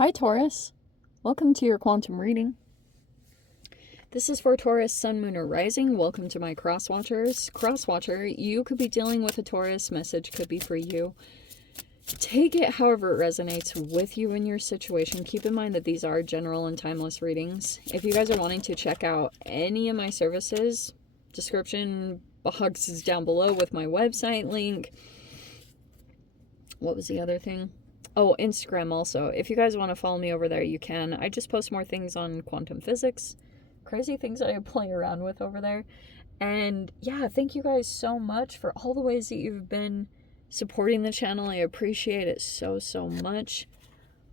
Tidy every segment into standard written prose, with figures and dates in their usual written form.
Hi Taurus, welcome to your quantum reading. This is for Taurus, Sun, Moon, or Rising. Welcome to my Crosswatchers. Crosswatcher, you could be dealing with a Taurus. Message could be for you. Take it however it resonates with you in your situation. Keep in mind that these are general and timeless readings. If you guys are wanting to check out any of my services, description box is down below with my website link. What was the other thing? Oh, Instagram also. If you guys want to follow me over there, you can. I just post more things on quantum physics. Crazy things that I play around with over there. And yeah, thank you guys so much for all the ways that you've been supporting the channel. I appreciate it so much.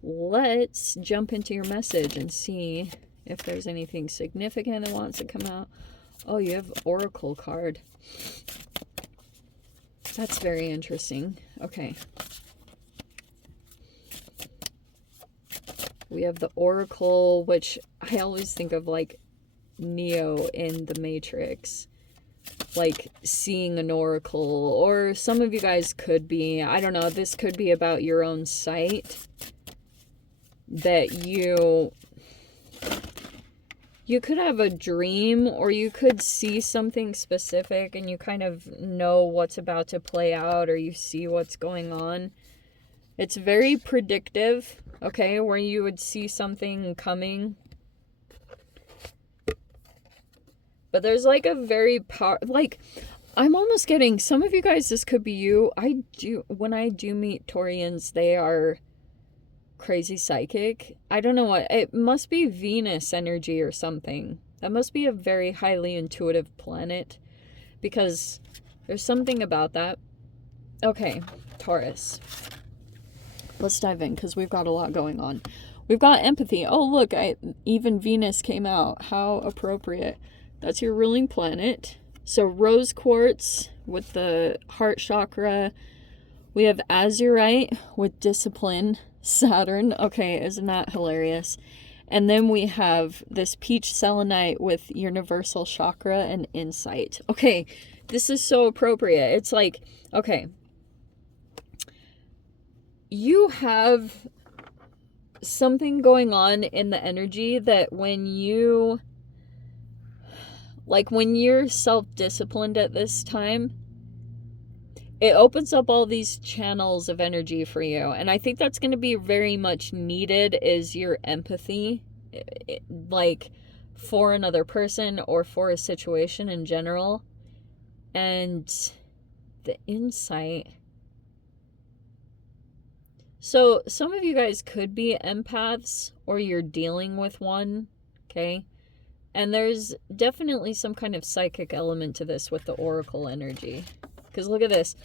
Let's jump into your message and see if there's anything significant that wants to come out. Oh, you have Oracle card. That's very interesting. Okay. We have the Oracle, which I always think of like Neo in the Matrix. Like seeing an oracle, or some of you guys could be, I don't know, this could be about your own sight. That you could have a dream, or you could see something specific and you kind of know what's about to play out, or you see what's going on. It's very predictive, okay, where you would see something coming. But there's like a very I'm almost getting, some of you guys, this could be you. When I do meet Tourians, they are crazy psychic. I don't know what, it must be Venus energy or something. That must be a very highly intuitive planet, because there's something about that. Okay, Taurus. Let's dive in, because we've got a lot going on. We've got empathy. Oh, look, even Venus came out. How appropriate. That's your ruling planet. So rose quartz with the heart chakra. We have azurite with discipline. Saturn. Okay, isn't that hilarious? And then we have this peach selenite with universal chakra and insight. Okay, this is so appropriate. It's like, okay, you have something going on in the energy that when you're self-disciplined at this time, it opens up all these channels of energy for you. And I think that's going to be very much needed, is your empathy, like for another person or for a situation in general. And the insight. So some of you guys could be empaths, or you're dealing with one, okay? And there's definitely some kind of psychic element to this with the oracle energy. Because look at this.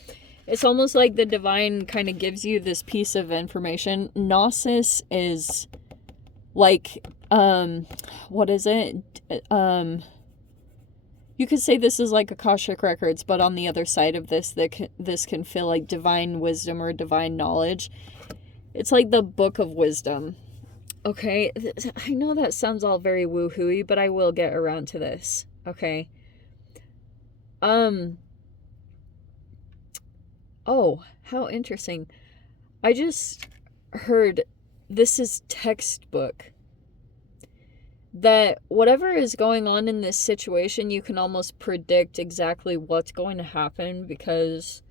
It's almost like the divine kind of gives you this piece of information. Gnosis is like, what is it? You could say this is like Akashic Records, but on the other side of this, this can feel like divine wisdom or divine knowledge. It's like the book of wisdom. Okay, I know that sounds all very woo-hooey, but I will get around to this. Okay. Oh, how interesting. I just heard this is textbook. That whatever is going on in this situation, you can almost predict exactly what's going to happen, because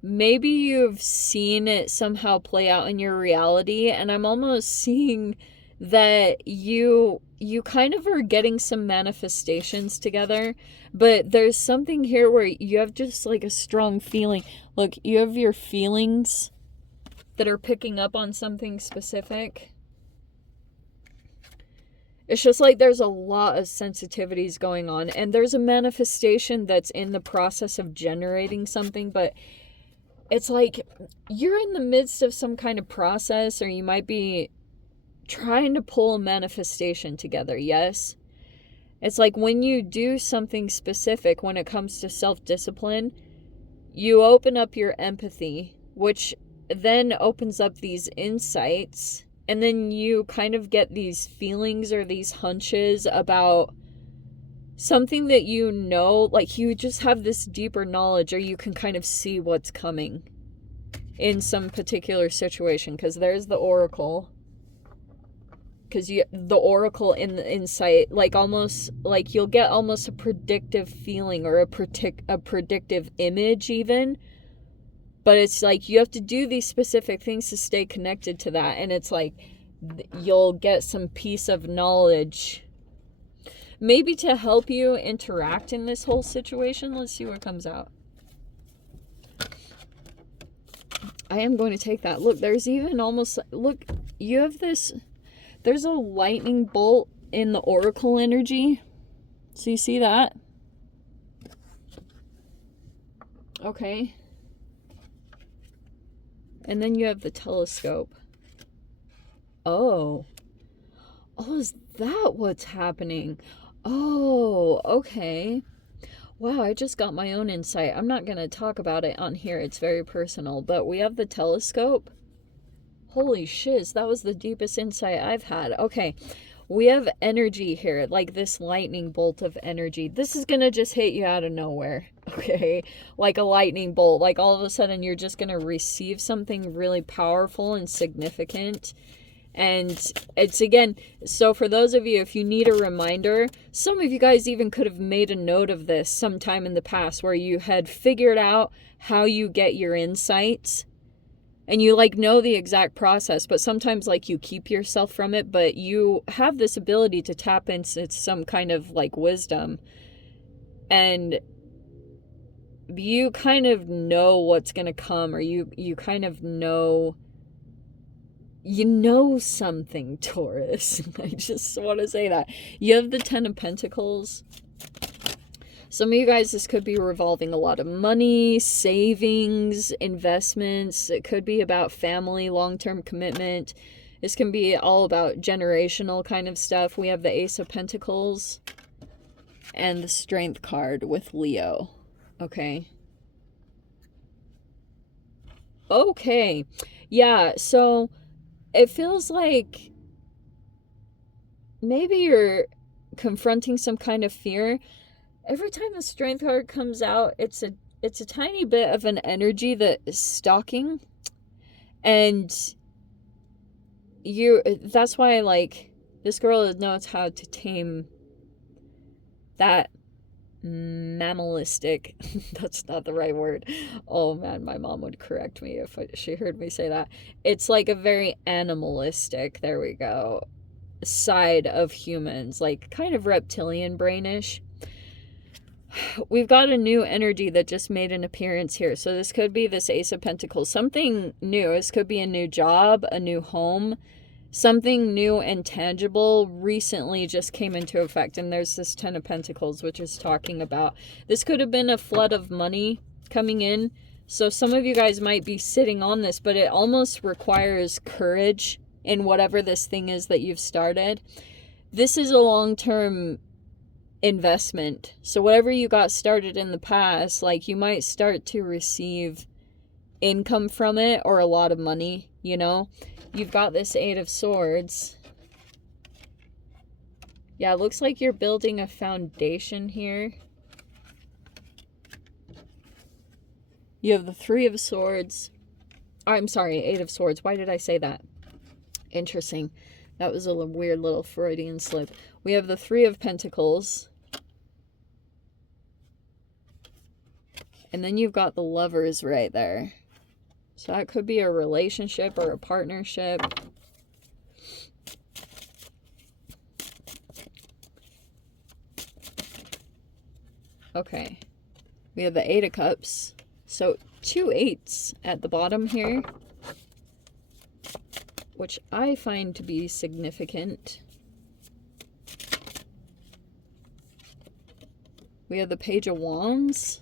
maybe you've seen it somehow play out in your reality, and I'm almost seeing that you kind of are getting some manifestations together, but there's something here where you have just like a strong feeling. Look, you have your feelings that are picking up on something specific. It's just like there's a lot of sensitivities going on, and there's a manifestation that's in the process of generating something, but it's like you're in the midst of some kind of process, or you might be trying to pull a manifestation together, yes? It's like when you do something specific, when it comes to self-discipline, you open up your empathy, which then opens up these insights, and then you kind of get these feelings or these hunches about something that you know, like you just have this deeper knowledge, or you can kind of see what's coming in some particular situation, because there's the oracle. because the oracle in the insight, like almost like you'll get almost a predictive feeling or a predictive image even, but it's like you have to do these specific things to stay connected to that, and it's like you'll get some piece of knowledge maybe to help you interact in this whole situation. Let's see what comes out. I am going to take that. Look, there's even almost, look, you have this, there's a lightning bolt in the oracle energy. So you see that? Okay. And then you have the telescope. Oh. Oh, is that what's happening? Oh, okay. Wow, I just got my own insight. I'm not going to talk about it on here. It's very personal. But we have the telescope. Holy shiz, that was the deepest insight I've had. Okay, we have energy here, like this lightning bolt of energy. This is going to just hit you out of nowhere, okay? Like a lightning bolt. Like all of a sudden you're just going to receive something really powerful and significant. And it's, again, so for those of you, if you need a reminder, some of you guys even could have made a note of this sometime in the past where you had figured out how you get your insights and you like know the exact process, but sometimes like you keep yourself from it, but you have this ability to tap into some kind of like wisdom, and you kind of know what's going to come, or you kind of know. You know something, Taurus. I just want to say that. You have the Ten of Pentacles. Some of you guys, this could be revolving a lot of money, savings, investments. It could be about family, long-term commitment. This can be all about generational kind of stuff. We have the Ace of Pentacles and the Strength card with Leo. Okay. Okay. Yeah, so it feels like maybe you're confronting some kind of fear. Every time the Strength card comes out, it's a tiny bit of an energy that is stalking. And that's why, like, this girl knows how to tame that mammalistic, that's not the right word. Oh man, my mom would correct me if she heard me say that. It's like a very animalistic, there we go, side of humans, like kind of reptilian brainish. We've got a new energy that just made an appearance here. So this could be this Ace of Pentacles, something new. This could be a new job, a new home. Something new and tangible recently just came into effect. And there's this Ten of Pentacles, which is talking about, this could have been a flood of money coming in. So some of you guys might be sitting on this, but it almost requires courage in whatever this thing is that you've started. This is a long-term investment. So whatever you got started in the past, like you might start to receive income from it, or a lot of money, you know? You've got this Eight of Swords. Yeah, it looks like you're building a foundation here. You have the Three of Swords. I'm sorry, Eight of Swords. Why did I say that? Interesting. That was a weird little Freudian slip. We have the Three of Pentacles. And then you've got the Lovers right there. So that could be a relationship or a partnership. Okay. We have the Eight of Cups. So 2 8s at the bottom here, which I find to be significant. We have the Page of Wands.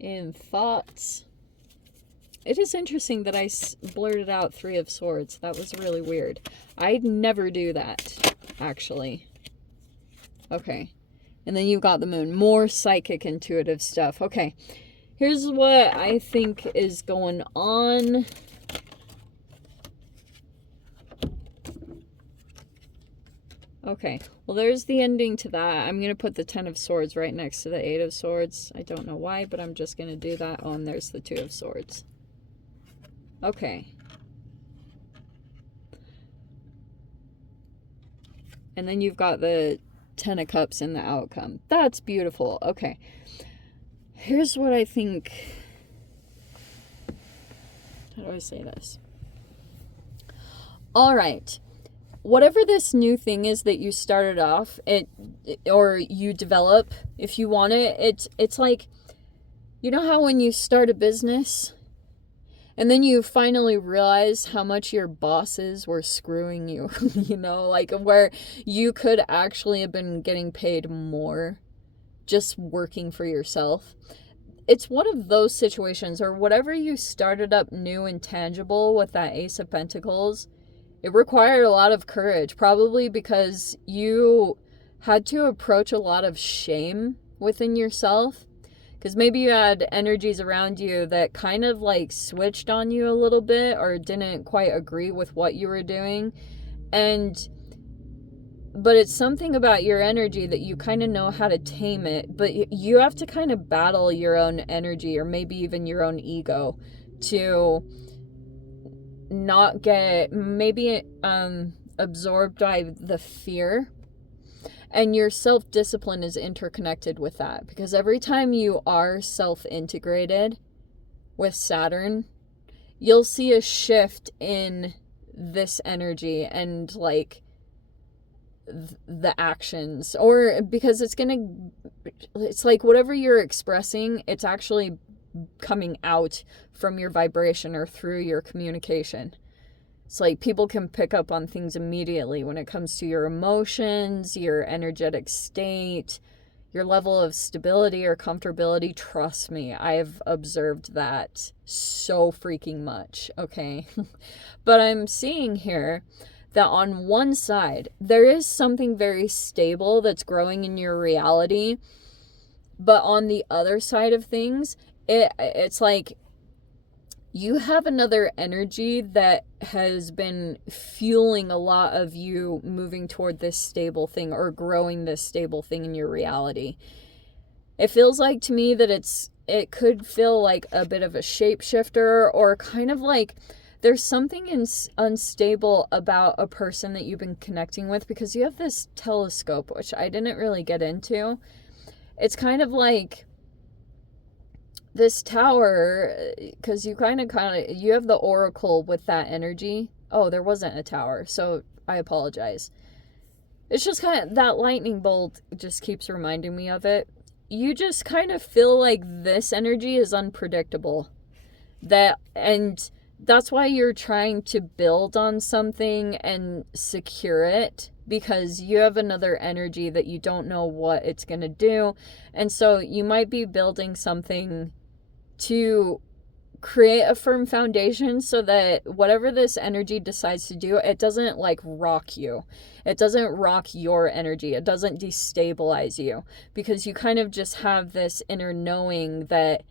In thoughts. It is interesting that I blurted out Three of Swords. That was really weird. I'd never do that, actually. Okay. And then you've got the Moon. More psychic, intuitive stuff. Okay. Here's what I think is going on. Okay. Well, there's the ending to that. I'm going to put the Ten of Swords right next to the Eight of Swords. I don't know why, but I'm just going to do that. Oh, and there's the Two of Swords. Okay. And then you've got the 10 of Cups in the outcome. That's beautiful. Okay. Here's what I think. How do I say this? All right. Whatever this new thing is that you started off, or you develop, if you want it, it's like, you know how when you start a business and then you finally realize how much your bosses were screwing you, you know, like where you could actually have been getting paid more just working for yourself. It's one of those situations, or whatever you started up new and tangible with that Ace of Pentacles. It required a lot of courage, probably because you had to approach a lot of shame within yourself. Because maybe you had energies around you that kind of like switched on you a little bit or didn't quite agree with what you were doing. But it's something about your energy that you kind of know how to tame it. But you have to kind of battle your own energy, or maybe even your own ego, to not get maybe absorbed by the fear. And your self-discipline is interconnected with that, because every time you are self-integrated with Saturn, you'll see a shift in this energy and like the actions, or because it's like whatever you're expressing, it's actually coming out from your vibration or through your communication. It's like people can pick up on things immediately when it comes to your emotions, your energetic state, your level of stability or comfortability. Trust me, I've observed that so freaking much, okay? But I'm seeing here that on one side, there is something very stable that's growing in your reality. But on the other side of things, it's like you have another energy that has been fueling a lot of you moving toward this stable thing, or growing this stable thing in your reality. It feels like to me that it could feel like a bit of a shapeshifter, or kind of like there's something unstable about a person that you've been connecting with, because you have this telescope, which I didn't really get into. It's kind of like this tower, because you kind of you have the oracle with that energy. Oh, there wasn't a tower, so I apologize. It's just kind of that lightning bolt just keeps reminding me of it. You just kind of feel like this energy is unpredictable, and that's why you're trying to build on something and secure it, because you have another energy that you don't know what it's going to do. And so you might be building something to create a firm foundation, so that whatever this energy decides to do, it doesn't like rock you. It doesn't rock your energy. It doesn't destabilize you, because you kind of just have this inner knowing that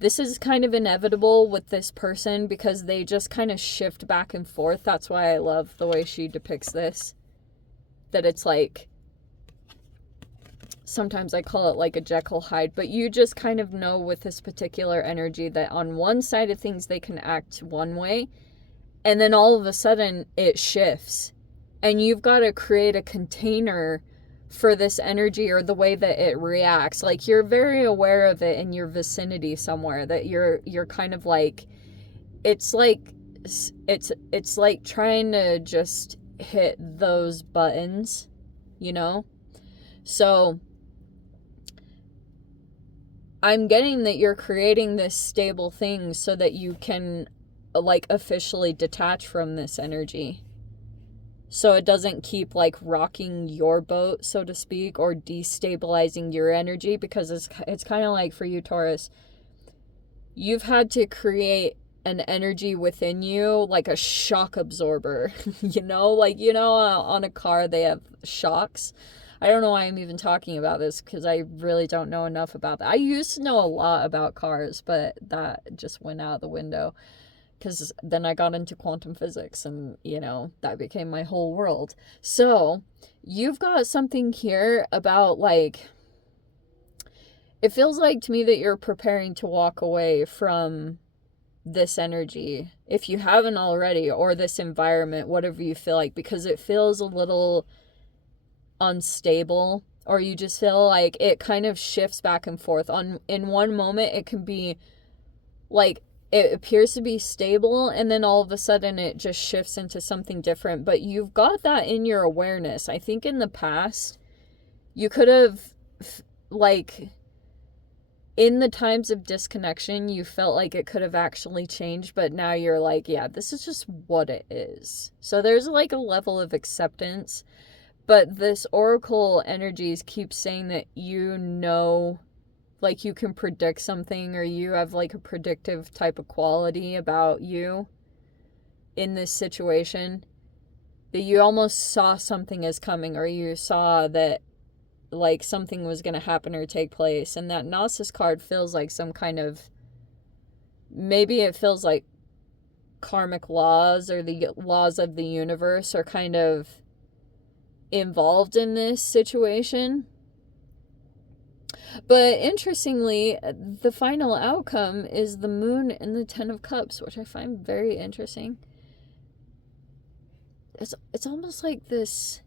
this is kind of inevitable with this person, because they just kind of shift back and forth. That's why I love the way she depicts this. That it's like, sometimes I call it like a Jekyll Hyde, but you just kind of know with this particular energy that on one side of things they can act one way, and then all of a sudden it shifts. And you've got to create a container for this energy, or the way that it reacts. Like you're very aware of it in your vicinity somewhere, that you're kind of like, it's like trying to just hit those buttons, you know? So I'm getting that you're creating this stable thing so that you can like officially detach from this energy, so it doesn't keep like rocking your boat, so to speak, or destabilizing your energy. Because it's kind of like for you, Taurus, you've had to create an energy within you, like a shock absorber, you know, like, you know, on a car they have shocks. I don't know why I'm even talking about this, because I really don't know enough about that. I used to know a lot about cars, but that just went out the window, because then I got into quantum physics, and, you know, that became my whole world. So you've got something here about, like, it feels like to me that you're preparing to walk away from this energy, if you haven't already, or this environment, whatever you feel like, because it feels a little unstable, or you just feel like it kind of shifts back and forth. In one moment it can be like it appears to be stable, and then all of a sudden it just shifts into something different. But you've got that in your awareness. I think in the past you could have, like, in the times of disconnection, you felt like it could have actually changed, but now you're like, yeah, this is just what it is. So there's like a level of acceptance, but this oracle energies keep saying that, you know, like you can predict something, or you have like a predictive type of quality about you in this situation, that you almost saw something as coming, or you saw that like something was going to happen or take place. And that Gnosis card feels like some kind of, maybe it feels like karmic laws or the laws of the universe are kind of involved in this situation. But interestingly, the final outcome is the Moon and the Ten of Cups, which I find very interesting. It's almost like this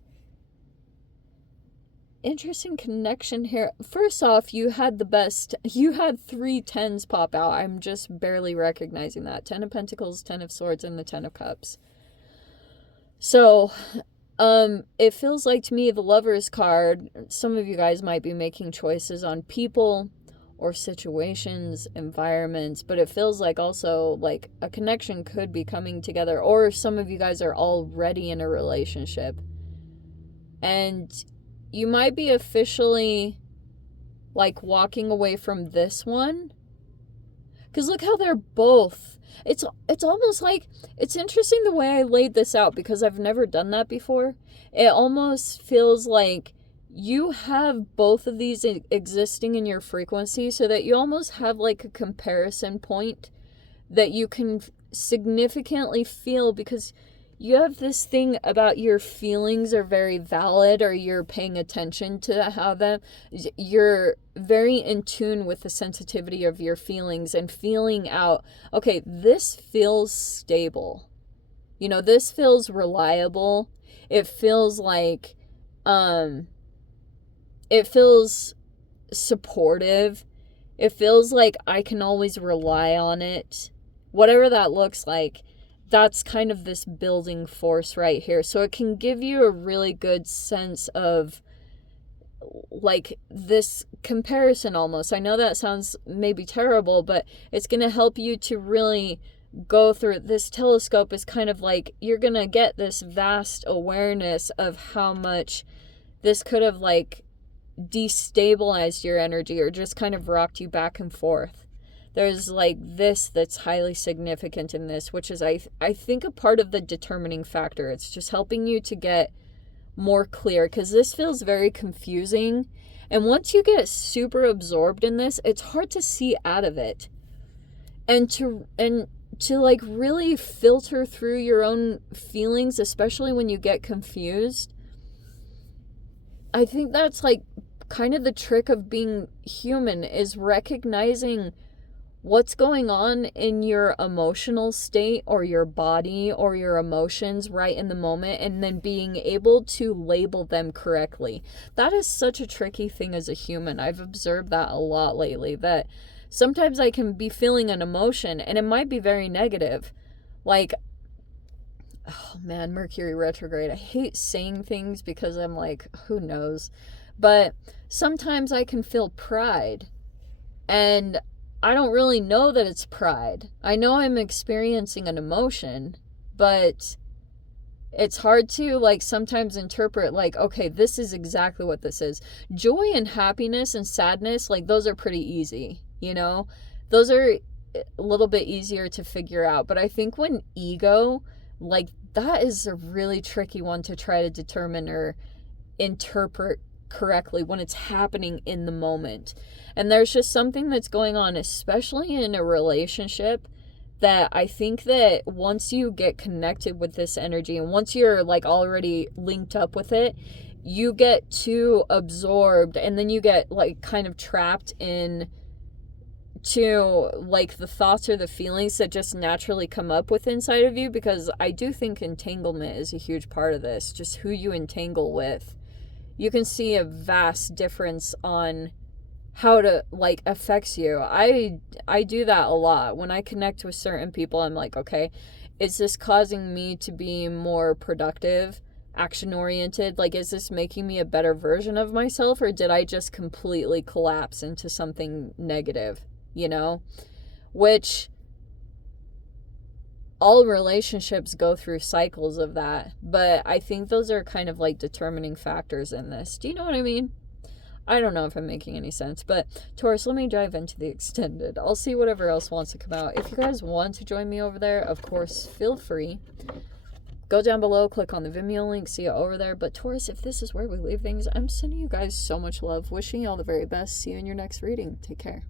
interesting connection here. First off, you had 3 tens pop out. I'm just barely recognizing that. 10 of Pentacles, 10 of Swords, and the 10 of Cups. So it feels like to me the Lovers card, some of you guys might be making choices on people or situations, environments, but it feels like also like a connection could be coming together, or some of you guys are already in a relationship and you might be officially like walking away from this one. Because look how they're both, it's almost like, it's interesting the way I laid this out, because I've never done that before. It almost feels like you have both of these existing in your frequency, so that you almost have like a comparison point that you can significantly feel, because you have this thing about your feelings are very valid, or you're paying attention to how you're very in tune with the sensitivity of your feelings and feeling out, okay, this feels stable. You know, this feels reliable. It feels like, it feels supportive. It feels like I can always rely on it. Whatever that looks like, that's kind of this building force right here. So it can give you a really good sense of like this comparison almost. I know that sounds maybe terrible, but it's going to help you to really go through. This telescope is kind of like, you're going to get this vast awareness of how much this could have like destabilized your energy, or just kind of rocked you back and forth. There's like this that's highly significant in this, which is I think a part of the determining factor. It's just helping you to get more clear, because this feels very confusing. And once you get super absorbed in this, it's hard to see out of it. And to like really filter through your own feelings, especially when you get confused. I think that's like kind of the trick of being human, is recognizing what's going on in your emotional state, or your body, or your emotions right in the moment, and then being able to label them correctly. That is such a tricky thing as a human. I've observed that a lot lately, that sometimes I can be feeling an emotion and it might be very negative. Like, oh man, Mercury retrograde. I hate saying things because I'm like, who knows? But sometimes I can feel pride, and I don't really know that it's pride. I know I'm experiencing an emotion, but it's hard to like sometimes interpret like, okay, this is exactly what this is. Joy and happiness and sadness, like those are pretty easy, you know? Those are a little bit easier to figure out. But I think when ego, like that is a really tricky one to try to determine or interpret correctly when it's happening in the moment. And there's just something that's going on, especially in a relationship, that I think that once you get connected with this energy, and once you're like already linked up with it, you get too absorbed, and then you get like kind of trapped in to like the thoughts or the feelings that just naturally come up with inside of you. Because I do think entanglement is a huge part of this, just who you entangle with you can see a vast difference on how to, like, affects you. I do that a lot. When I connect with certain people, I'm like, okay, is this causing me to be more productive, action oriented? Like, is this making me a better version of myself, or did I just completely collapse into something negative, you know? Which all relationships go through cycles of that, but I think those are kind of like determining factors in this. Do you know what I mean? I don't know if I'm making any sense, but Taurus, let me dive into the extended. I'll see whatever else wants to come out. If you guys want to join me over there, of course, feel free. Go down below, click on the Vimeo link, see it over there. But Taurus, if this is where we leave things, I'm sending you guys so much love. Wishing you all the very best. See you in your next reading. Take care.